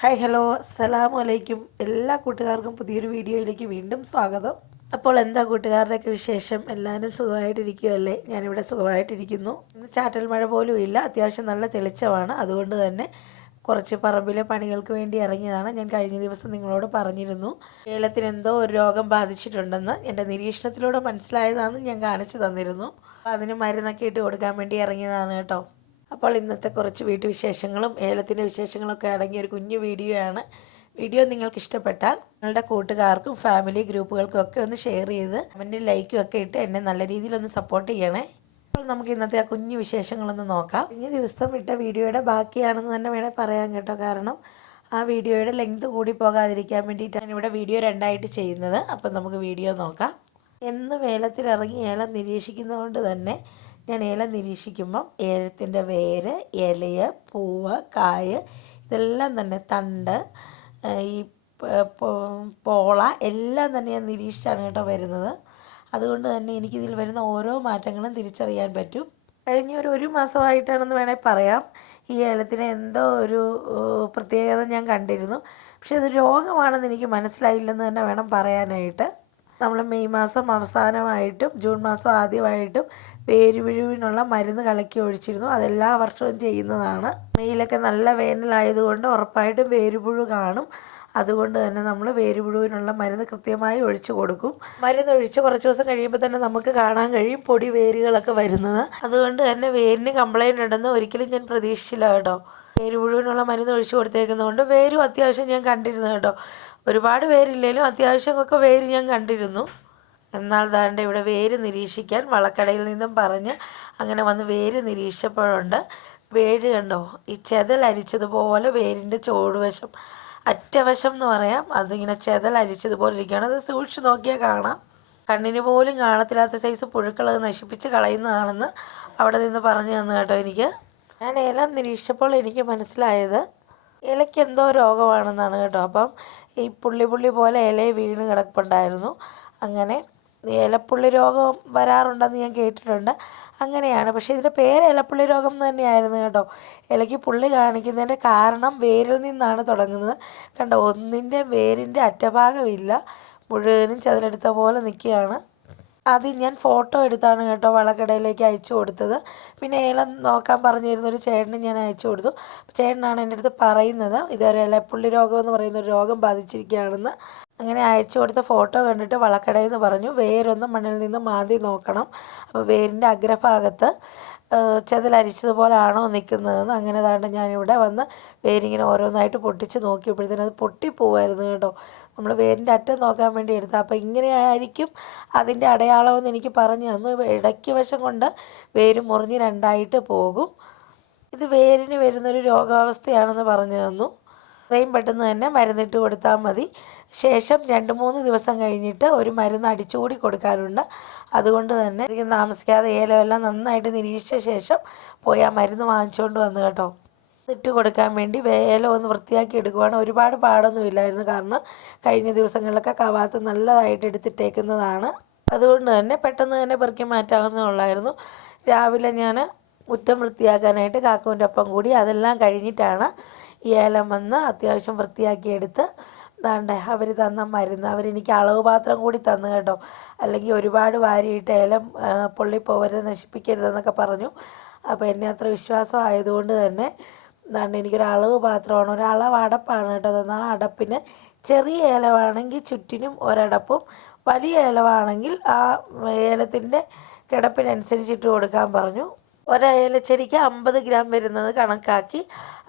Hi hello. അസ്സലാമു അലൈക്കും. എല്ലാ കൂട്ടുകാർക്കും പുതിയൊരു വീഡിയോയിലേക്ക് വീണ്ടും സ്വാഗതം. അപ്പോൾ എന്താ കൂട്ടുകാരുടെയൊക്കെ വിശേഷം? എല്ലാവരും സുഖമായിട്ടിരിക്കുമല്ലേ ഞാനിവിടെ സുഖമായിട്ടിരിക്കുന്നു. ചാറ്റൽ മഴ പോലും ഇല്ല. അത്യാവശ്യം നല്ല തെളിച്ചമാണ്. അതുകൊണ്ട് തന്നെ കുറച്ച് പറമ്പിലെ പണികൾക്ക് വേണ്ടി ഇറങ്ങിയതാണ്. ഞാൻ കഴിഞ്ഞ ദിവസം നിങ്ങളോട് പറഞ്ഞിരുന്നു കേരളത്തിന് എന്തോ ഒരു രോഗം ബാധിച്ചിട്ടുണ്ടെന്ന്. എന്റെ നിരീക്ഷണത്തിലൂടെ മനസ്സിലായതാണെന്ന് ഞാൻ കാണിച്ചു തന്നിരുന്നു. അതിന് മരുന്നൊക്കെ ഇട്ട് കൊടുക്കാൻ വേണ്ടി ഇറങ്ങിയതാണ് കേട്ടോ. അപ്പോൾ ഇന്നത്തെ കുറച്ച് വീട്ടുവിശേഷങ്ങളും ഏലത്തിന്റെ വിശേഷങ്ങളൊക്കെ അടങ്ങിയ ഒരു കുഞ്ഞു വീഡിയോ ആണ് വീഡിയോ നിങ്ങൾക്ക് ഇഷ്ടപ്പെട്ടാൽ നിങ്ങളുടെ കൂട്ടുകാർക്കും ഫാമിലി ഗ്രൂപ്പുകൾക്കും ഒക്കെ ഒന്ന് ഷെയർ ചെയ്ത് കമന്റും ലൈക്കും ഒക്കെ ഇട്ട് എന്നെ നല്ല രീതിയിൽ ഒന്ന് സപ്പോർട്ട് ചെയ്യണേ. അപ്പോൾ നമുക്ക് ഇന്നത്തെ ആ കുഞ്ഞു വിശേഷങ്ങളൊന്ന് നോക്കാം. കഴിഞ്ഞ ദിവസം ഇട്ട വീഡിയോയുടെ ബാക്കിയാണെന്ന് തന്നെ വേണേൽ പറയാൻ കേട്ടോ. കാരണം ആ വീഡിയോയുടെ ലെങ്ത് കൂടി പോകാതിരിക്കാൻ വേണ്ടിയിട്ടാണ് ഇവിടെ വീഡിയോ രണ്ടായിട്ട് ചെയ്യുന്നത്. അപ്പം നമുക്ക് വീഡിയോ നോക്കാം. എന്ന് വേലത്തിലിറങ്ങി ഏലം നിരീക്ഷിക്കുന്നതുകൊണ്ട് തന്നെ ഞാൻ ഏലം നിരീക്ഷിക്കുമ്പം ഏലത്തിന്റെ വേര് ഇലയ പൂവ് കായ് ഇതെല്ലാം തന്നെ തണ്ട് ഈ പോള എല്ലാം തന്നെ ഞാൻ നിരീക്ഷിച്ചാണ് കേട്ടോ വരുന്നത്. അതുകൊണ്ട് തന്നെ എനിക്കിതിൽ വരുന്ന ഓരോ മാറ്റങ്ങളും തിരിച്ചറിയാൻ പറ്റും. കഴിഞ്ഞ ഒരു ഒരു മാസമായിട്ടാണെന്ന് വേണേൽ പറയാം. ഈ ഏലത്തിന് എന്തോ ഒരു പ്രത്യേകത ഞാൻ കണ്ടിരുന്നു. പക്ഷേ അത് രോഗമാണെന്ന് എനിക്ക് മനസ്സിലായില്ലെന്ന് തന്നെ വേണം പറയാനായിട്ട്. നമ്മൾ മെയ് മാസം അവസാനമായിട്ടും ജൂൺ മാസം ആദ്യമായിട്ടും വേരുപിഴുവിനുള്ള മരുന്ന് കലക്കി ഒഴിച്ചിരുന്നു. അതെല്ലാ വർഷവും ചെയ്യുന്നതാണ്. മെയ്യിലൊക്കെ നല്ല വേനലായതുകൊണ്ട് ഉറപ്പായിട്ടും വേരുപുഴു കാണും. അതുകൊണ്ട് തന്നെ നമ്മൾ വേരുപുഴുവിനുള്ള മരുന്ന് കൃത്യമായി ഒഴിച്ചു കൊടുക്കും. മരുന്ന് ഒഴിച്ച് കുറച്ച് ദിവസം കഴിയുമ്പോൾ തന്നെ നമുക്ക് കാണാൻ കഴിയും പൊടി വേരുകളൊക്കെ വരുന്നത്. അതുകൊണ്ട് തന്നെ വേരിന് കംപ്ലൈന്റ് ഉണ്ടെന്ന് ഒരിക്കലും ഞാൻ പ്രതീക്ഷിച്ചില്ല കേട്ടോ. വേരുപുഴുവിനുള്ള മരുന്ന് ഒഴിച്ചു കൊടുത്തേക്കുന്നതുകൊണ്ട് വേരും അത്യാവശ്യം ഞാൻ കണ്ടിരുന്നു കേട്ടോ. ഒരുപാട് പേരില്ലെങ്കിലും അത്യാവശ്യമൊക്കെ വേര് ഞാൻ കണ്ടിരുന്നു. എന്നാൽ ദാണ്ട് ഇവിടെ വേര് നിരീക്ഷിക്കാൻ വളക്കടയിൽ നിന്നും പറഞ്ഞ് അങ്ങനെ വന്ന് വേര് നിരീക്ഷിച്ചപ്പോഴുണ്ട്. വേര് കണ്ടോ? ഈ ചെതലരിച്ചതുപോലെ വേരിന്റെ ചോടുവശം അറ്റവശം എന്ന് പറയാം. അതിങ്ങനെ ചെതലരിച്ചതുപോലെ ഇരിക്കുകയാണ്. അത് സൂക്ഷിച്ച് നോക്കിയാൽ കാണാം. കണ്ണിന് പോലും കാണത്തില്ലാത്ത സൈസ് പുഴുക്കൾ അത് നശിപ്പിച്ച് കളയുന്നതാണെന്ന് അവിടെ നിന്ന് പറഞ്ഞു തന്നു കേട്ടോ എനിക്ക്. ഞാൻ ഇല നിരീക്ഷിച്ചപ്പോൾ എനിക്ക് മനസ്സിലായത് ഇലയ്ക്ക് എന്തോ രോഗമാണെന്നാണ് കേട്ടോ. അപ്പം ഈ പുള്ളി പുള്ളി പോലെ ഇല വീണ് കിടപ്പുണ്ടായിരുന്നു. അങ്ങനെ ഇലപ്പുള്ളി രോഗം വരാറുണ്ടെന്ന് ഞാൻ കേട്ടിട്ടുണ്ട്. അങ്ങനെയാണ്. പക്ഷേ ഇതിന്റെ പേര് ഇലപ്പുള്ളി രോഗം തന്നെയായിരുന്നു കേട്ടോ. ഇലയ്ക്ക് പുള്ളി കാണിക്കുന്നതിന്റെ കാരണം വേരിൽ നിന്നാണ് തുടങ്ങുന്നത്. കണ്ടോ? ഒന്നിന്റെ വേരിന്റെ അറ്റഭാഗമില്ല. മുഴുവനും ചതിലെടുത്ത പോലെ നിൽക്കുകയാണ്. ആദ്യം ഞാൻ ഫോട്ടോ എടുത്താണ് കേട്ടോ വളക്കടയിലേക്ക് അയച്ചു കൊടുത്തത്. പിന്നെ ഏലം നോക്കാൻ പറഞ്ഞിരുന്ന ഒരു ചേട്ടന് ഞാൻ അയച്ചു കൊടുത്തു. ചേട്ടനാണ് എന്റെ അടുത്ത് പറയുന്നത് ഇതൊരു ഇലപ്പുള്ളി രോഗം എന്ന് പറയുന്ന ഒരു രോഗം ബാധിച്ചിരിക്കുകയാണെന്ന്. അങ്ങനെ അയച്ചു കൊടുത്ത ഫോട്ടോ കണ്ടിട്ട് വളക്കടയിൽ നിന്ന് പറഞ്ഞു വേരൊന്ന് മണ്ണിൽ നിന്ന് മാന്തി നോക്കണം. അപ്പോൾ വേരിന്റെ അഗ്രഭാഗത്ത് ചെതലരിച്ചതുപോലാണോ നിൽക്കുന്നതെന്ന്. അങ്ങനെ താണ്ട് ഞാനിവിടെ വന്ന് വേരിങ്ങനെ ഓരോന്നായിട്ട് പൊട്ടിച്ച് നോക്കിയപ്പോഴത്തേനും അത് പൊട്ടിപ്പോവായിരുന്നു കേട്ടോ. നമ്മൾ വേരിന്റെ അറ്റം നോക്കാൻ വേണ്ടി എടുത്തത്. അപ്പോൾ ഇങ്ങനെ ആയിരിക്കും അതിന്റെ അടയാളമെന്ന് എനിക്ക് പറഞ്ഞു തന്നു. ഇടയ്ക്ക് വശം കൊണ്ട് വേര് മുറിഞ്ഞ് രണ്ടായിട്ട് പോകും. ഇത് വേരിന് വരുന്നൊരു രോഗാവസ്ഥയാണെന്ന് പറഞ്ഞു തന്നു. എത്രയും പെട്ടെന്ന് തന്നെ മരുന്നിട്ട് കൊടുത്താൽ മതി. ശേഷം രണ്ട് മൂന്ന് ദിവസം കഴിഞ്ഞിട്ട് ഒരു മരുന്ന് അടിച്ചുകൂടി കൊടുക്കാറുണ്ട്. അതുകൊണ്ട് തന്നെ താമസിക്കാതെ ഏലമെല്ലാം നന്നായിട്ട് നിരീക്ഷിച്ച ശേഷം പോയി ആ മരുന്ന് വാങ്ങിച്ചുകൊണ്ട് വന്നു കേട്ടോ. ഇട്ട് കൊടുക്കാൻ വേണ്ടി വേലം ഒന്ന് വൃത്തിയാക്കി എടുക്കുവാണ്. ഒരുപാട് പാടൊന്നുമില്ലായിരുന്നു കാരണം കഴിഞ്ഞ ദിവസങ്ങളിലൊക്കെ കവാത്ത് നല്ലതായിട്ട് എടുത്തിട്ടേക്കുന്നതാണ്. അതുകൊണ്ട് തന്നെ പെട്ടെന്ന് തന്നെ പെറുക്കി മാറ്റാവുന്നതുള്ളായിരുന്നു രാവിലെ ഞാൻ മുറ്റം വൃത്തിയാക്കാനായിട്ട് കാക്കുവിന്റെ ഒപ്പം കൂടി അതെല്ലാം കഴിഞ്ഞിട്ടാണ് ഈ ഏലം വന്ന് അത്യാവശ്യം വൃത്തിയാക്കിയെടുത്ത് ദാണ്ടെ അവർ തന്ന മരുന്ന് അവരെനിക്ക് അളവ് പാത്രം കൂടി തന്നു കേട്ടോ. അല്ലെങ്കിൽ ഒരുപാട് വാരിയിട്ട് ഏലം പൊള്ളിപ്പോവരുത് നശിപ്പിക്കരുതെന്നൊക്കെ പറഞ്ഞു. അപ്പോൾ എന്നെ അത്ര വിശ്വാസം ആയതുകൊണ്ട് തന്നെ ദാണ്ട് എനിക്കൊരു അളവ് പാത്രമാണ്. ഒരു അളവ് അടപ്പാണ് കേട്ടോ. തന്നത് ആ അടപ്പിന് ചെറിയ ഏലമാണെങ്കിൽ ചുറ്റിനും ഒരടപ്പും വലിയ ഏലവാണെങ്കിൽ ആ ഏലത്തിന്റെ കിടപ്പിനനുസരിച്ചിട്ട് കൊടുക്കാൻ പറഞ്ഞു. ഒരേലച്ചെടിക്ക് അമ്പത് ഗ്രാം വരുന്നത് കണക്കാക്കി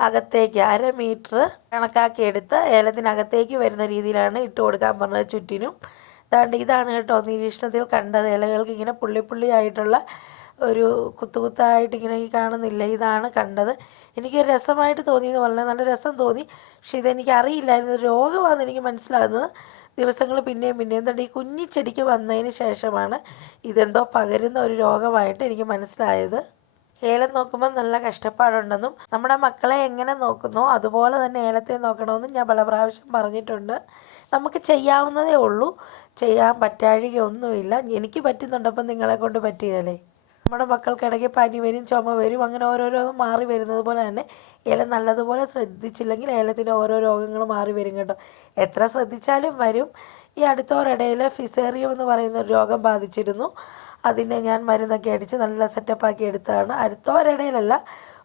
അകത്തേക്ക് അര മീറ്റർ കണക്കാക്കി എടുത്ത് ഏലത്തിനകത്തേക്ക് വരുന്ന രീതിയിലാണ് ഇട്ട് കൊടുക്കാൻ പറഞ്ഞത് ചുറ്റിനും. അതാണ്ട് ഇതാണ് കേട്ടോ നിരീക്ഷണത്തിൽ കണ്ടത്. ഇലകൾക്ക് ഇങ്ങനെ പുള്ളി ആയിട്ടുള്ള ഒരു കുത്തു കുത്തായിട്ട് ഇങ്ങനെ കാണുന്നില്ല. ഇതാണ് കണ്ടത്. എനിക്ക് രസമായിട്ട് തോന്നിയെന്ന് പറഞ്ഞാൽ നല്ല രസം തോന്നി. പക്ഷെ ഇതെനിക്ക് അറിയില്ലായിരുന്നു രോഗമാണെന്ന് എനിക്ക് മനസ്സിലാകുന്നത്. ദിവസങ്ങൾ പിന്നെയും പിന്നെയും തന്നെ ഈ കുഞ്ഞിച്ചെടിക്ക് വന്നതിന് ശേഷമാണ് ഇതെന്തോ പകരുന്ന ഒരു രോഗമായിട്ട് എനിക്ക് മനസ്സിലായത്. ഏലം നോക്കുമ്പോൾ നല്ല കഷ്ടപ്പാടുണ്ടെന്നും നമ്മുടെ മക്കളെ എങ്ങനെ നോക്കുന്നോ അതുപോലെ തന്നെ ഏലത്തെ നോക്കണമെന്നും ഞാൻ പല പ്രാവശ്യം പറഞ്ഞിട്ടുണ്ട്. നമുക്ക് ചെയ്യാവുന്നതേ ഉള്ളൂ. ചെയ്യാൻ പറ്റാഴികയൊന്നുമില്ല. എനിക്ക് പറ്റുന്നുണ്ടപ്പം നിങ്ങളെ കൊണ്ട് പറ്റുകയല്ലേ നമ്മുടെ മക്കൾക്കിടയ്ക്ക് പനി വരും ചുമ വരും അങ്ങനെ ഓരോരോ മാറി വരുന്നത് പോലെ തന്നെ ഏലം നല്ലതുപോലെ ശ്രദ്ധിച്ചില്ലെങ്കിൽ ഏലത്തിന്റെ ഓരോ രോഗങ്ങൾ മാറി വരും കേട്ടോ. എത്ര ശ്രദ്ധിച്ചാലും വരും. ഈ അടുത്തവരിടയിൽ ഫിസേറിയം എന്ന് പറയുന്ന ഒരു രോഗം ബാധിച്ചിരുന്നു. അതിനെ ഞാൻ മരുന്നൊക്കെ അടിച്ച് നല്ല സെറ്റപ്പാക്കി എടുത്തതാണ്. അടുത്തവരിടയിലല്ല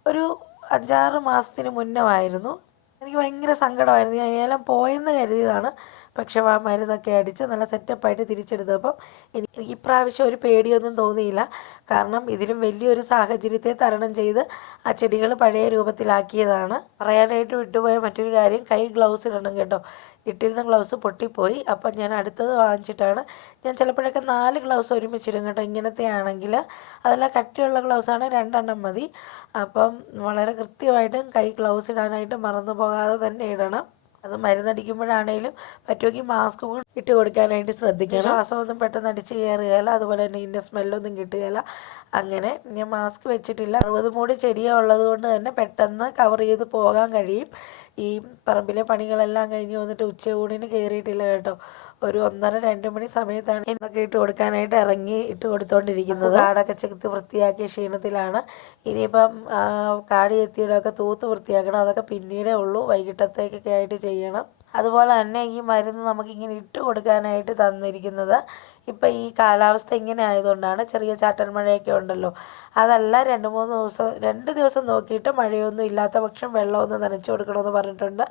ഒരു അഞ്ചാറ് മാസത്തിന് മുന്നമായിരുന്നു എനിക്ക് ഭയങ്കര സങ്കടമായിരുന്നു. ഞാൻ ഏലം പോയെന്ന് കരുതിയതാണ്. പക്ഷെ ആ മരുന്നൊക്കെ അടിച്ച് നല്ല സെറ്റപ്പായിട്ട് തിരിച്ചെടുത്തപ്പം എനിക്ക് ഇപ്രാവശ്യം ഒരു പേടിയൊന്നും തോന്നിയില്ല. കാരണം ഇതിലും വലിയൊരു സാഹചര്യത്തെ തരണം ചെയ്ത് ആ ചെടികൾ പഴയ രൂപത്തിലാക്കിയതാണ്. പറയാനായിട്ട് വിട്ടുപോയ മറ്റൊരു കാര്യം കൈ ഗ്ലൗസ് ഇടണം കേട്ടോ. ഇട്ടിരുന്ന ഗ്ലൗസ് പൊട്ടിപ്പോയി. അപ്പം ഞാൻ അടുത്തത് വാങ്ങിച്ചിട്ടാണ്. ഞാൻ ചിലപ്പോഴൊക്കെ നാല് ഗ്ലൗസ് ഒരുമിച്ചിടും കേട്ടോ. ഇങ്ങനത്തെ ആണെങ്കിൽ അതെല്ലാം കട്ടിയുള്ള ഗ്ലൗസ് ഗ്ലൗസാണ് രണ്ടെണ്ണം മതി. അപ്പം വളരെ കൃത്യമായിട്ടും കൈ ഗ്ലൗസ് ഇടാനായിട്ട് മറന്നു പോകാതെ തന്നെ ഇടണം. അത് മരുന്നടിക്കുമ്പോഴാണേലും പറ്റുമെങ്കിൽ മാസ്ക് കൂടി ഇട്ട് കൊടുക്കാനായിട്ട് ശ്രദ്ധിക്കണം. ശ്വാസമൊന്നും പെട്ടെന്ന് അടിച്ച് കയറുകയില്ല അതുപോലെ തന്നെ ഇതിന്റെ സ്മെല്ലൊന്നും കിട്ടുകയില്ല അങ്ങനെ ഞാൻ മാസ്ക് വെച്ചിട്ടില്ല. അറുപത് മൂടി ചെടിയുള്ളത് കൊണ്ട് തന്നെ പെട്ടെന്ന് കവർ ചെയ്ത് പോകാൻ കഴിയും. ഈ പറമ്പിലെ പണികളെല്ലാം കഴിഞ്ഞ് വന്നിട്ട് ഉച്ചയൂണിന് കയറിയിട്ടില്ല കേട്ടോ. ഒരു ഒന്നര രണ്ട് മണി സമയത്താണ് എന്നൊക്കെ ഇട്ട് കൊടുക്കാനായിട്ട് ഇറങ്ങി ഇട്ട് കൊടുത്തോണ്ടിരിക്കുന്നത്. കാടൊക്കെ ചെത്തി വൃത്തിയാക്കിയ ക്ഷീണത്തിലാണ്. ഇനിയിപ്പം കാടി എത്തിയിടമൊക്കെ തൂത്ത് വൃത്തിയാക്കണം. അതൊക്കെ പിന്നീടേ ഉള്ളൂ. വൈകിട്ടത്തേക്കൊക്കെ ആയിട്ട് ചെയ്യണം. അതുപോലെ തന്നെ ഈ മരുന്ന് നമുക്കിങ്ങനെ ഇട്ട് കൊടുക്കാനായിട്ട് തന്നിരിക്കുന്നത്. ഇപ്പം ഈ കാലാവസ്ഥ ഇങ്ങനെ ആയതുകൊണ്ടാണ് ചെറിയ ചാറ്റൽ മഴയൊക്കെ ഉണ്ടല്ലോ. അതല്ല രണ്ട് മൂന്ന് ദിവസം രണ്ട് ദിവസം നോക്കിയിട്ട് മഴയൊന്നും ഇല്ലാത്ത പക്ഷം വെള്ളമൊന്നും നനച്ചു കൊടുക്കണമെന്ന് പറഞ്ഞിട്ടുണ്ട്.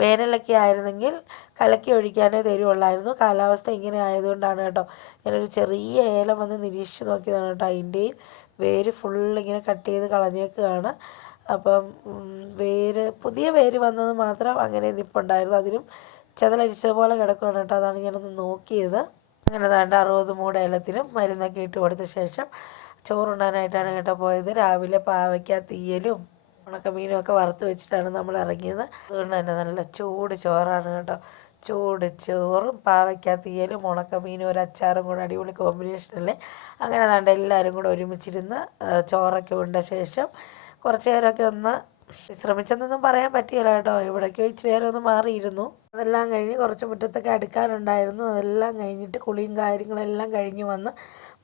വേനലൊക്കെ ആയിരുന്നെങ്കിൽ കലക്കി ഒഴിക്കാനേ തരുവുള്ളായിരുന്നു. കാലാവസ്ഥ ഇങ്ങനെ ആയതുകൊണ്ടാണ് കേട്ടോ. ഞാനൊരു ചെറിയ ഏലം വന്ന് നിരീക്ഷിച്ച് നോക്കിയതാണ് കേട്ടോ അതിന്റെയും. വേര് ഫുള്ളിങ്ങനെ കട്ട് ചെയ്ത് കളഞ്ഞേക്കുകയാണ്. അപ്പം വേര് പുതിയ വേര് വന്നത് മാത്രം അങ്ങനെ നിപ്പുണ്ടായിരുന്നു. അതിനും ചെതലരിച്ചത് പോലെ കിടക്കുകയാണ് കേട്ടോ. അതാണ് ഞാനൊന്ന് നോക്കിയത്. അങ്ങനെ ദാണ്ട് അറുപത് മൂട് ഏലത്തിനും മരുന്നൊക്കെ ഇട്ട് കൊടുത്ത ശേഷം ചോറുണ്ണാനായിട്ടാണ് കേട്ടോ പോയത്. രാവിലെ പാവയ്ക്ക തീയലും ഉണക്കമീനും ഒക്കെ വറുത്ത് വെച്ചിട്ടാണ് നമ്മൾ ഇറങ്ങിയത്. അതുകൊണ്ട് തന്നെ നല്ല ചൂട് ചോറാണ് കേട്ടോ. ചൂട് ചോറും പാവയ്ക്ക തീയലും ഉണക്കമീനും ഒരു അച്ചാറും കൂടെ അടിപൊളി കോമ്പിനേഷനല്ലേ അങ്ങനെ ദാണ്ട് എല്ലാവരും കൂടെ ഒരുമിച്ചിരുന്ന് ചോറൊക്കെ ഉണ്ട ശേഷം കുറച്ച് നേരമൊക്കെ ഒന്ന് വിശ്രമിച്ചെന്നൊന്നും പറയാൻ പറ്റിയില്ല കേട്ടോ. ഇവിടേക്കോ ഇച്ചിരി നേരം ഒന്ന് മാറിയിരുന്നു. അതെല്ലാം കഴിഞ്ഞ് കുറച്ച് മുറ്റത്തൊക്കെ അടുക്കാനുണ്ടായിരുന്നു. അതെല്ലാം കഴിഞ്ഞിട്ട് കുളിയും കാര്യങ്ങളെല്ലാം കഴിഞ്ഞ് വന്ന്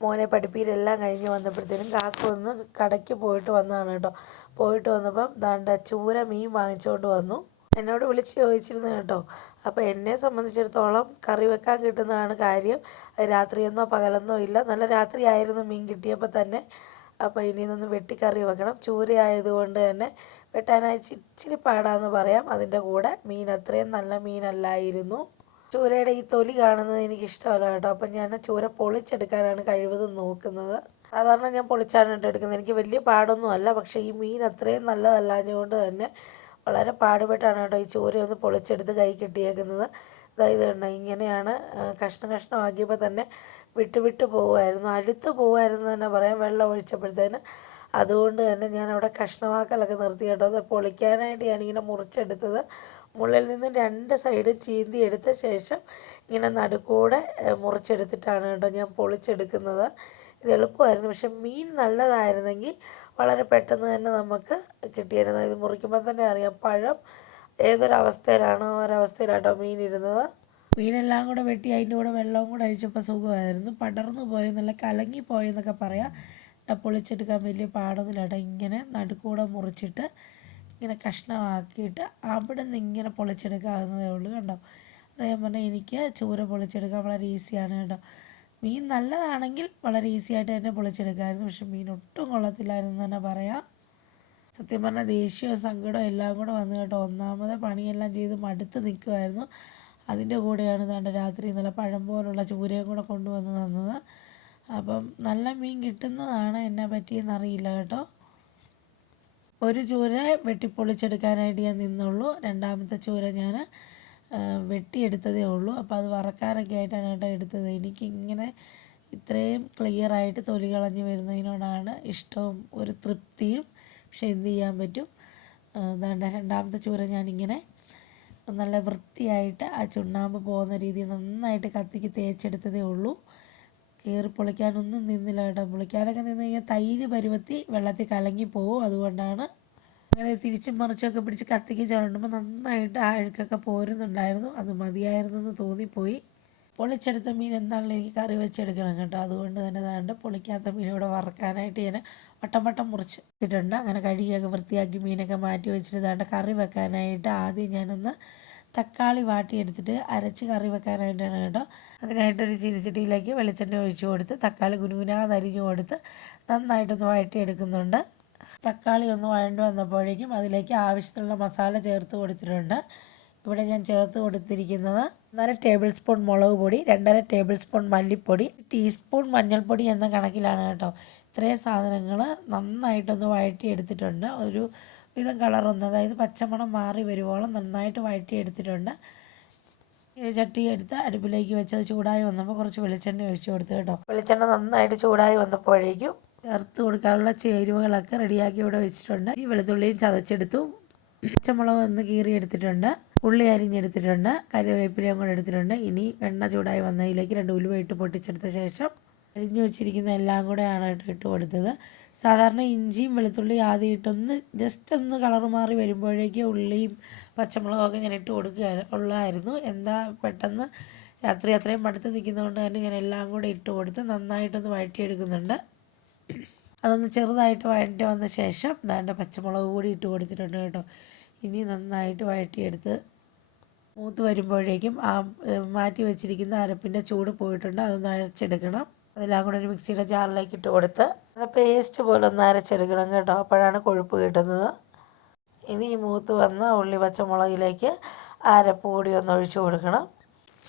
മോനെ പഠിപ്പീരെല്ലാം കഴിഞ്ഞ് വന്നപ്പോഴത്തേനും കാക്ക ഒന്ന് കടയ്ക്ക് പോയിട്ട് വന്നതാണ് കേട്ടോ. പോയിട്ട് വന്നപ്പം ദാണ്ട ചൂര മീൻ വാങ്ങിച്ചുകൊണ്ട് വന്നു. എന്നോട് വിളിച്ച് ചോദിച്ചിരുന്നു കേട്ടോ. അപ്പോൾ എന്നെ സംബന്ധിച്ചിടത്തോളം കറി വെക്കാൻ കിട്ടുന്നതാണ് കാര്യം. രാത്രിയെന്നോ പകലെന്നോ ഇല്ല. നല്ല രാത്രിയായിരുന്നു മീൻ കിട്ടിയപ്പോൾ തന്നെ. അപ്പോൾ ഇനി നിന്ന് വെട്ടിക്കറി വെക്കണം. ചൂരയായതുകൊണ്ട് തന്നെ വെട്ടാനായി ഇച്ചിരി പാടാന്ന് പറയാം. അതിന്റെ കൂടെ മീൻ അത്രയും നല്ല മീനല്ലായിരുന്നു. ചൂരയുടെ ഈ തൊലി കാണുന്നത് എനിക്ക് ഇഷ്ടമല്ല കേട്ടോ. അപ്പം ഞാൻ ചൂര പൊളിച്ചെടുക്കാനാണ് കഴിവതും നോക്കുന്നത്. സാധാരണ ഞാൻ പൊളിച്ചാണ് കേട്ടോ എടുക്കുന്നത്. എനിക്ക് വലിയ പാടൊന്നും അല്ല. പക്ഷേ ഈ മീൻ അത്രയും നല്ലതല്ലാഞ്ഞുകൊണ്ട് തന്നെ വളരെ പാടുപെട്ടാണ് കേട്ടോ ഈ ചൂര ഒന്ന് പൊളിച്ചെടുത്ത് കൈ കെട്ടിയേക്കുന്നത്. അതായത് ഇങ്ങനെയാണ് കഷ്ണം കഷ്ണമാക്കിയപ്പോൾ തന്നെ വിട്ട് വിട്ട് പോകുമായിരുന്നു. അലുത്ത് പോകുമായിരുന്നു തന്നെ പറയാം. വെള്ളം ഒഴിച്ചപ്പോഴത്തേന്. അതുകൊണ്ട് തന്നെ ഞാൻ അവിടെ കഷ്ണവാക്കലൊക്കെ നിർത്തി കേട്ടോ. അത് പൊളിക്കാനായിട്ട് ഞാനിങ്ങനെ മുറിച്ചെടുത്തത്. മുള്ളിൽ നിന്ന് രണ്ട് സൈഡും ചീന്തി എടുത്ത ശേഷം ഇങ്ങനെ നടുക്കൂടെ മുറിച്ചെടുത്തിട്ടാണ് കേട്ടോ ഞാൻ പൊളിച്ചെടുക്കുന്നത്. ഇത് എളുപ്പമായിരുന്നു. പക്ഷെ മീൻ നല്ലതായിരുന്നെങ്കിൽ വളരെ പെട്ടെന്ന് തന്നെ നമുക്ക് കിട്ടിയിരുന്നു ഇത് മുറിക്കുമ്പോൾ തന്നെ അറിയാം പഴം ഏതൊരവസ്ഥയിലാണോ ഒരവസ്ഥയിലാട്ടോ മീൻ ഇരുന്നത്. മീനെല്ലാം കൂടെ വെട്ടി അതിന്റെ കൂടെ വെള്ളവും കൂടെ അഴിച്ചപ്പോൾ സുഖമായിരുന്നു. പടർന്നു പോയെന്നല്ല കലങ്ങി പോയെന്നൊക്കെ പറയാം. പൊളിച്ചെടുക്കാൻ വലിയ പാടൊന്നുമില്ല ഇങ്ങനെ നടുക്കൂടെ മുറിച്ചിട്ട് ഇങ്ങനെ കഷ്ണമാക്കിയിട്ട് അവിടെ നിന്ന് ഇങ്ങനെ പൊളിച്ചെടുക്കാവുന്നതേ ഉള്ളൂ കണ്ടോ? ഞാൻ പറഞ്ഞാൽ എനിക്ക് ചൂര പൊളിച്ചെടുക്കാൻ വളരെ ഈസിയാണ് കേട്ടോ. മീൻ നല്ലതാണെങ്കിൽ വളരെ ഈസി ആയിട്ട് തന്നെ പൊളിച്ചെടുക്കാമായിരുന്നു. പക്ഷെ മീൻ ഒട്ടും കൊള്ളത്തില്ലായിരുന്നു തന്നെ പറയാം. സത്യം പറഞ്ഞാൽ ദേഷ്യവും സങ്കടവും എല്ലാം കൂടെ വന്നു കേട്ടോ. ഒന്നാമത് പണിയെല്ലാം ചെയ്ത് മടുത്ത് നിൽക്കുമായിരുന്നു. അതിന്റെ കൂടെയാണ് ഇതാണ്ട് രാത്രി നല്ല പഴം പോലുള്ള ചൂരയും കൂടെ കൊണ്ടുവന്ന് തന്നത്. അപ്പം നല്ല മീൻ കിട്ടുന്നതാണ് എന്നെ പറ്റിയെന്നറിയില്ല കേട്ടോ. ഒരു ചൂര വെട്ടിപ്പൊളിച്ചെടുക്കാനായിട്ട് ഞാൻ നിന്നുള്ളൂ. രണ്ടാമത്തെ ചൂര ഞാൻ വെട്ടിയെടുത്തതേ ഉള്ളൂ. അപ്പോൾ അത് വറക്കാനൊക്കെ ആയിട്ടാണ് കേട്ടോ എടുത്തത്. എനിക്കിങ്ങനെ ഇത്രയും ക്ലിയർ ആയിട്ട് തൊലി കളഞ്ഞ് വരുന്നതിനോടാണ് ഇഷ്ടവും ഒരു തൃപ്തിയും. പക്ഷെ എന്ത് ചെയ്യാൻ പറ്റും? രണ്ടാമത്തെ ചൂര ഞാനിങ്ങനെ നല്ല വൃത്തിയായിട്ട് ആ ചുണ്ണാമ്പ് പോകുന്ന രീതിയിൽ നന്നായിട്ട് കത്തിക്ക് തേച്ചെടുത്തതേ ഉള്ളൂ. കയറി പൊളിക്കാനൊന്നും നിന്നില്ല കേട്ടോ. പൊളിക്കാനൊക്കെ നിന്ന് കഴിഞ്ഞാൽ തൈര് പരുവത്തി വെള്ളത്തിൽ കലങ്ങി പോകും അതുകൊണ്ടാണ് അങ്ങനെ തിരിച്ചും മറിച്ചൊക്കെ പിടിച്ച് കത്തിക്ക് ചുരണ്ടുമ്പോൾ നന്നായിട്ട് ആ അഴുക്കൊക്കെ പോരുന്നുണ്ടായിരുന്നു. അത് മതിയായിരുന്നെന്ന് തോന്നിപ്പോയി. പൊളിച്ചെടുത്ത മീൻ എന്താണെങ്കിലും എനിക്ക് കറി വെച്ചെടുക്കണം കേട്ടോ. അതുകൊണ്ട് തന്നെ ദാണ്ട് പൊളിക്കാത്ത മീൻ ഇവിടെ വറക്കാനായിട്ട് ഞാൻ വട്ടം വട്ടം മുറിച്ച് ഇട്ടിട്ടുണ്ട് അങ്ങനെ കഴുകിയൊക്കെ വൃത്തിയാക്കി മീനൊക്കെ മാറ്റി വെച്ചിട്ട് ദാണ്ട് കറി വെക്കാനായിട്ട് ആദ്യം ഞാനൊന്ന് തക്കാളി വാട്ടിയെടുത്തിട്ട് അരച്ച് കറി വെക്കാനായിട്ടാണ് കേട്ടോ. അതിനായിട്ടൊരു ചിരിച്ചട്ടിയിലേക്ക് വെളിച്ചെണ്ണ ഒഴിച്ച് കൊടുത്ത് തക്കാളി കുനുകുനാന്ന് അരിഞ്ഞു കൊടുത്ത് നന്നായിട്ടൊന്ന് വഴറ്റിയെടുക്കുന്നുണ്ട്. തക്കാളി ഒന്ന് വഴണ്ടു വന്നപ്പോഴേക്കും അതിലേക്ക് ആവശ്യത്തിനുള്ള മസാല ചേർത്ത് കൊടുത്തിട്ടുണ്ട്. ഇവിടെ ഞാൻ ചേർത്ത് കൊടുത്തിരിക്കുന്നത് ഒന്നര ടേബിൾ സ്പൂൺ മുളക് പൊടി രണ്ടര ടേബിൾ സ്പൂൺ മല്ലിപ്പൊടി ടീസ്പൂൺ മഞ്ഞൾപ്പൊടി എന്ന കണക്കിലാണ് കേട്ടോ. ഇത്രയും സാധനങ്ങൾ നന്നായിട്ടൊന്ന് വഴറ്റിയെടുത്തിട്ടുണ്ട്. ഒരു വിധം കളറൊന്ന് അതായത് പച്ചമണം മാറി വരുവോളം നന്നായിട്ട് വഴറ്റിയെടുത്തിട്ടുണ്ട്. ചട്ടി എടുത്ത് അടുപ്പിലേക്ക് വെച്ചത് ചൂടായി വന്നപ്പോൾ കുറച്ച് വെളിച്ചെണ്ണ ഒഴിച്ചു കൊടുത്തു കേട്ടോ. വെളിച്ചെണ്ണ നന്നായിട്ട് ചൂടായി വന്നപ്പോഴേക്കും ചേർത്ത് കൊടുക്കാനുള്ള ചേരുവകളൊക്കെ റെഡിയാക്കി ഇവിടെ വെച്ചിട്ടുണ്ട്. ഈ വെളുത്തുള്ളിയും ചതച്ചെടുത്തു. പച്ചമുളക് ഒന്ന് കീറി എടുത്തിട്ടുണ്ട് ഉള്ളി അരിഞ്ഞെടുത്തിട്ടുണ്ട് കറിവേപ്പിലയും കൂടെ എടുത്തിട്ടുണ്ട്. ഇനി എണ്ണ ചൂടായി വന്നതിലേക്ക് രണ്ട് ഉലുവ ഇട്ട് പൊട്ടിച്ചെടുത്ത ശേഷം അരിഞ്ഞു വെച്ചിരിക്കുന്ന എല്ലാം കൂടെയാണ് ഇട്ട് കൊടുത്തത്. സാധാരണ ഇഞ്ചിയും വെളുത്തുള്ളി ആദ്യം ഇട്ടൊന്ന് ജസ്റ്റ് ഒന്ന് കളർ മാറി വരുമ്പോഴേക്ക് ഉള്ളിയും പച്ചമുളകൊക്കെ ഞാൻ ഇട്ട് കൊടുക്കുക ഉള്ളായിരുന്നു എന്താ പെട്ടെന്ന് രാത്രി അത്രയും മടുത്ത് നിൽക്കുന്നതുകൊണ്ട് തന്നെ ഞാൻ എല്ലാം കൂടെ ഇട്ട് കൊടുത്ത് നന്നായിട്ടൊന്ന് വഴറ്റിയെടുക്കുന്നുണ്ട്. അതൊന്ന് ചെറുതായിട്ട് വഴറ്റി വന്ന ശേഷം ദാണ്ട പച്ചമുളക് കൂടി ഇട്ട് കൊടുത്തിട്ടുണ്ട് കേട്ടോ. ഇനി നന്നായിട്ട് വഴറ്റിയെടുത്ത് മൂത്ത് വരുമ്പോഴേക്കും ആ മാറ്റി വെച്ചിരിക്കുന്ന അരപ്പിന്റെ ചൂട് പോയിട്ടുണ്ട്. അതൊന്ന് അരച്ചെടുക്കണം. അതെല്ലാം കൂടെ ഒരു മിക്സിയുടെ ജാറിലേക്ക് ഇട്ട് കൊടുത്ത് നല്ല പേസ്റ്റ് പോലെ ഒന്ന് അരച്ചെടുക്കണം കേട്ടോ. അപ്പോഴാണ് കൊഴുപ്പ് കിട്ടുന്നത്. ഇനി ഈ മൂത്ത് വന്ന് ഉള്ളി പച്ചമുളകിലേക്ക് അരപ്പ് കൂടി ഒന്ന് ഒഴിച്ചു കൊടുക്കണം.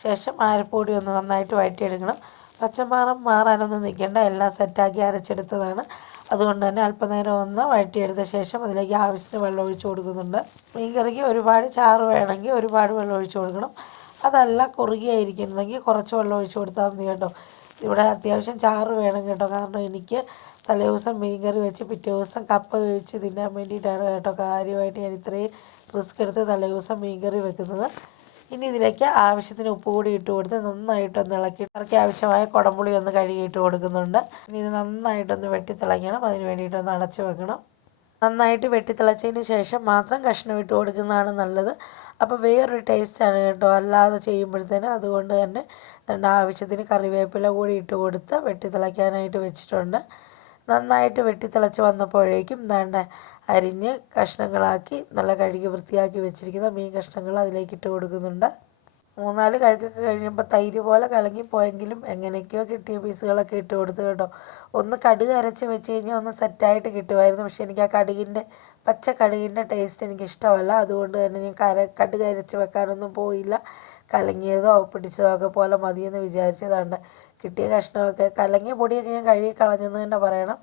ശേഷം അരപ്പുപൊടി ഒന്ന് നന്നായിട്ട് വഴറ്റിയെടുക്കണം. പച്ചമാറം മാറാനൊന്നും നിൽക്കേണ്ട. എല്ലാം സെറ്റാക്കി അരച്ചെടുത്തതാണ്. അതുകൊണ്ട് തന്നെ അല്പനേരം ഒന്ന് വഴറ്റിയെടുത്ത ശേഷം അതിലേക്ക് ആവശ്യത്തിന് വെള്ളം ഒഴിച്ച് കൊടുക്കുന്നുണ്ട്. മീൻ കറിക്ക് ഒരുപാട് ചാറ് വേണമെങ്കിൽ ഒരുപാട് വെള്ളം ഒഴിച്ച് കൊടുക്കണം. അതല്ല കുറുകിയായിരിക്കുന്നതെങ്കിൽ കുറച്ച് വെള്ളം ഒഴിച്ച് കൊടുത്താൽ മതി കേട്ടോ. ഇവിടെ അത്യാവശ്യം ചാറ് വേണം കേട്ടോ. കാരണം എനിക്ക് തലേ ദിവസം മീൻ കറി വെച്ച് പിറ്റേ ദിവസം കപ്പ വേവിച്ച് തിന്നാൻ വേണ്ടിയിട്ടാണ് കേട്ടോ കാര്യമായിട്ട് ഞാൻ ഇത്രയും റിസ്ക് എടുത്ത് തലേ ദിവസം മീൻ കറി വെക്കുന്നത്. ഇനി ഇതിലേക്ക് ആവശ്യത്തിന് ഉപ്പ് കൂടി ഇട്ട് കൊടുത്ത് നന്നായിട്ടൊന്ന് ഇളക്കി ഇറക്കി ആവശ്യമായ കുടംപുളി ഒന്ന് കഴുകിയിട്ട് കൊടുക്കുന്നുണ്ട്. ഇനി ഇത് നന്നായിട്ടൊന്ന് വെട്ടി തിളയ്ക്കണം. അതിന് വേണ്ടിയിട്ടൊന്ന് അടച്ചു വെക്കണം. നന്നായിട്ട് വെട്ടിത്തിളച്ചതിന് ശേഷം മാത്രം കഷ്ണം ഇട്ട് കൊടുക്കുന്നതാണ് നല്ലത്. അപ്പോൾ വേറൊരു ടേസ്റ്റാണ് കേട്ടോ. അല്ലാതെ ചെയ്യുമ്പോഴത്തേന് അതുകൊണ്ട് തന്നെ ആവശ്യത്തിന് കറിവേപ്പില കൂടി ഇട്ട് കൊടുത്ത് വെട്ടിത്തിളയ്ക്കാനായിട്ട് വെച്ചിട്ടുണ്ട്. നന്നായിട്ട് വെട്ടിത്തിളച്ച് വന്നപ്പോഴേക്കും ദാണ്ട അരിഞ്ഞ് കഷ്ണങ്ങളാക്കി നല്ല കഴുകി വൃത്തിയാക്കി വെച്ചിരിക്കുന്ന മീൻ കഷ്ണങ്ങൾ അതിലേക്ക് ഇട്ട് കൊടുക്കുന്നുണ്ട്. മൂന്നാൽ കഴുകൊക്കെ കഴിയുമ്പോൾ തൈര് പോലെ കലങ്ങി പോയെങ്കിലും എങ്ങനെയൊക്കെയോ കിട്ടിയ പീസുകളൊക്കെ ഇട്ട് കൊടുത്തു കേട്ടോ. ഒന്ന് കടുക് അരച്ച് വെച്ച് കഴിഞ്ഞാൽ ഒന്ന് സെറ്റായിട്ട് കിട്ടുമായിരുന്നു. പക്ഷേ എനിക്ക് ആ കടുകിന്റെ പച്ച കടുകിന്റെ ടേസ്റ്റ് എനിക്ക് ഇഷ്ടമല്ല. അതുകൊണ്ട് തന്നെ ഞാൻ കര കടുക് അരച്ച് വെക്കാനൊന്നും പോയില്ല. കലങ്ങിയതോ പിടിച്ചതോ ഒക്കെ പോലെ മതിയെന്ന് വിചാരിച്ചതാണ്. കിട്ടിയ കഷ്ണമൊക്കെ കലങ്ങിയ പൊടിയൊക്കെ ഞാൻ കഴുകി കളഞ്ഞെന്ന് തന്നെ പറയണം.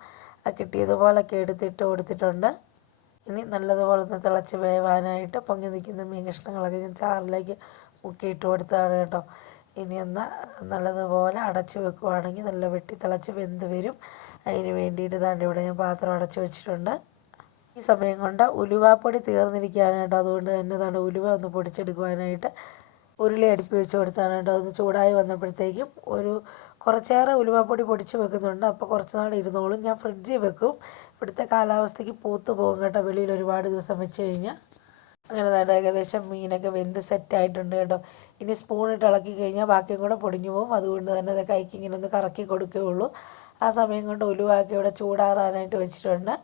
ആ കിട്ടിയതുപോലൊക്കെ എടുത്തിട്ട് കൊടുത്തിട്ടുണ്ട്. ഇനി നല്ലതുപോലെ ഒന്ന് തിളച്ച് വേവാനായിട്ട് പൊങ്ങി നിൽക്കുന്ന മീൻ കഷ്ണങ്ങളൊക്കെ ഞാൻ ചാറിലേക്ക് മുക്കിയിട്ട് കൊടുത്താണ് കേട്ടോ. ഇനി ഒന്ന് നല്ലതുപോലെ അടച്ച് വെക്കുവാണെങ്കിൽ നല്ല വെട്ടി തിളച്ച് വെന്ത് വരും. അതിന് വേണ്ടിയിട്ട് താണ്ട് ഇവിടെ ഞാൻ പാത്രം അടച്ച് വെച്ചിട്ടുണ്ട്. ഈ സമയം കൊണ്ട് ഉലുവാപ്പൊടി തീർന്നിരിക്കുകയാണ് കേട്ടോ. അതുകൊണ്ട് തന്നെ താണ്ട് ഉലുവ ഒന്ന് പൊടിച്ചെടുക്കുവാനായിട്ട് ഉരുളി അടുപ്പി വെച്ച് കൊടുത്താണ് കേട്ടോ. അത് ചൂടായി വന്നപ്പോഴത്തേക്കും ഒരു കുറച്ചേറെ ഉലുവാപ്പൊടി പൊടിച്ച് വെക്കുന്നുണ്ട്. അപ്പോൾ കുറച്ച് നാൾ ഇരുന്നോളും. ഞാൻ ഫ്രിഡ്ജിൽ വെക്കും. ഇവിടുത്തെ കാലാവസ്ഥയ്ക്ക് പൂത്ത് പോകും കേട്ടോ. വെളിയിൽ ഒരുപാട് ദിവസം വെച്ച് കഴിഞ്ഞാൽ അങ്ങനെ തന്നെ ഏകദേശം മീനൊക്കെ വെന്ത് സെറ്റ് ആയിട്ടുണ്ട് കേട്ടോ. ഇനി സ്പൂൺ ഇട്ട് ഇളക്കി കഴിഞ്ഞാൽ ബാക്കിയും കൂടെ പൊടിഞ്ഞു പോകും. അതുകൊണ്ട് തന്നെ അത് കൈക്ക് ഇങ്ങനെ ഒന്ന് കറക്കി കൊടുക്കുകയുള്ളൂ. ആ സമയം കൊണ്ട് ഉലുവാക്കി ഇവിടെ ചൂടാറാനായിട്ട് വെച്ചിട്ടുണ്ട്.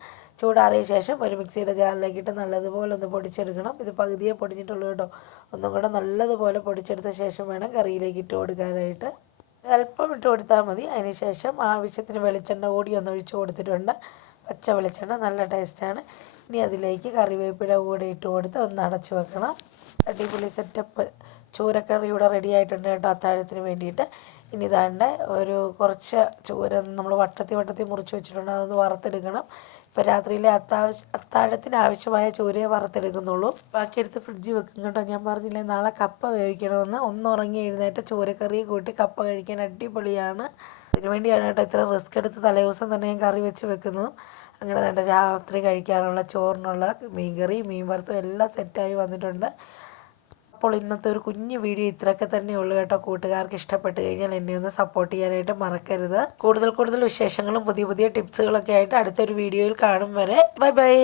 ചൂടാറിയ ശേഷം ഒരു മിക്സിയുടെ ജാറിലേക്ക് ഇട്ട് നല്ലതുപോലെ ഒന്ന് പൊടിച്ചെടുക്കണം. ഇത് പകുതിയെ പൊടിഞ്ഞിട്ടുള്ളൂ കേട്ടോ. ഒന്നും കൂടെ നല്ലതുപോലെ പൊടിച്ചെടുത്ത ശേഷം വേണം കറിയിലേക്ക് ഇട്ട് കൊടുക്കാനായിട്ട്. അല്പം ഇട്ട് കൊടുത്താൽ മതി. അതിന് ശേഷം ആവശ്യത്തിന് വെളിച്ചെണ്ണ കൂടി ഒന്ന് ഒഴിച്ച് കൊടുത്തിട്ടുണ്ട്. പച്ച വെളിച്ചെണ്ണ നല്ല ടേസ്റ്റാണ് ഇനി അതിലേക്ക് കറിവേപ്പില കൂടി ഇട്ട് കൊടുത്ത് ഒന്ന് അടച്ചു വെക്കണം. അടിപൊളി സെറ്റപ്പ് ചൂരക്കറി ഇവിടെ റെഡി ആയിട്ടുണ്ട് കേട്ടോ അത്താഴത്തിന് വേണ്ടിയിട്ട്. ഇനി ഇതാണ്ട് ഒരു കുറച്ച് ചൂര നമ്മൾ വട്ടത്തി വട്ടത്തി മുറിച്ച് വെച്ചിട്ടുണ്ട്. അതൊന്ന് വറുത്തെടുക്കണം. ഇപ്പോൾ രാത്രിയിലെ അത്താവശ്യ അത്താഴത്തിന് ആവശ്യമായ ചോരയെ വറുത്തെടുക്കുന്നുള്ളൂ. ബാക്കി എടുത്ത് ഫ്രിഡ്ജിൽ വെക്കും കേട്ടോ. ഞാൻ പറഞ്ഞില്ലേ നാളെ കപ്പ വേവിക്കണമെന്ന്. ഒന്ന് ഉറങ്ങി എഴുന്നേറ്റ് ചൂരക്കറി കൂട്ടി കപ്പ കഴിക്കാൻ അടിപൊളിയാണ്. അതിനുവേണ്ടിയാണ് കേട്ടോ ഇത്ര റിസ്ക് എടുത്ത് തലേദിവസം തന്നെ ഞാൻ കറി വെച്ച് വെക്കുന്നു അങ്ങനെ തന്നെ രാത്രി കഴിക്കാനുള്ള ചോറിനുള്ള മീൻ കറി മീൻ വറുത്തും എല്ലാം സെറ്റായി വന്നിട്ടുണ്ട്. അപ്പോൾ ഇന്നത്തെ ഒരു കുഞ്ഞു വീഡിയോ ഇത്രയൊക്കെ തന്നെ ഉള്ളൂ കേട്ടോ. കൂട്ടുകാർക്ക് ഇഷ്ടപ്പെട്ട് കഴിഞ്ഞാൽ എന്നെ ഒന്ന് സപ്പോർട്ട് ചെയ്യാനായിട്ട് മറക്കരുത്. കൂടുതൽ കൂടുതൽ വിശേഷങ്ങളും പുതിയ പുതിയ ടിപ്സുകളൊക്കെ ആയിട്ട് അടുത്തൊരു വീഡിയോയിൽ കാണും വരെ. Bye bye